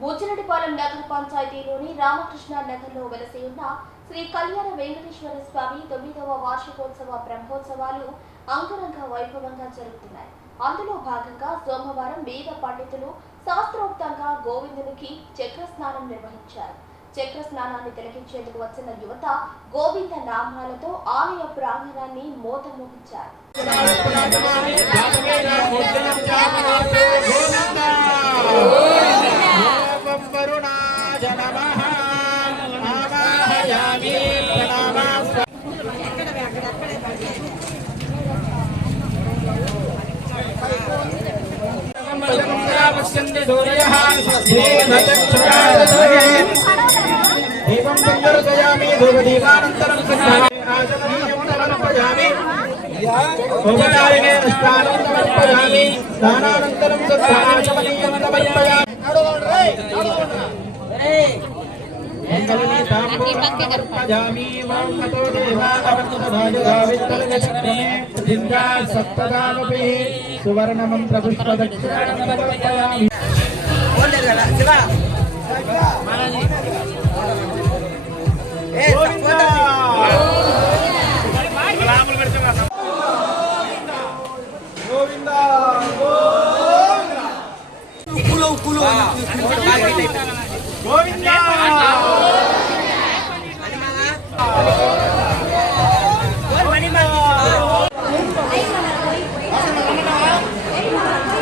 బుచ్చిరెడ్డిపాలెం నగర పంచాయతీలోని రామకృష్ణ నగర్లో వెలసి ఉన్న శ్రీ కళ్యాణ వెంకటేశ్వర స్వామి 9వ వార్షికోత్సవ బ్రహ్మోత్సవాలు అంగరంగ వైభవంగా జరుగుతున్నాయి. అందులో భాగంగా సోమవారం వేద పండితులు శాస్త్రోక్తంగా గోవిందునికి చక్ర స్నానం నిర్వహించారు. చక్ర స్నానాన్ని తిలకించేందుకు వచ్చిన యువత గోవింద నామాలతో ఆలయ ప్రాంగణాన్ని మోతమోగించారు. सुवर्ण मंत्र पुष्प दक्षिणामि गोविंदा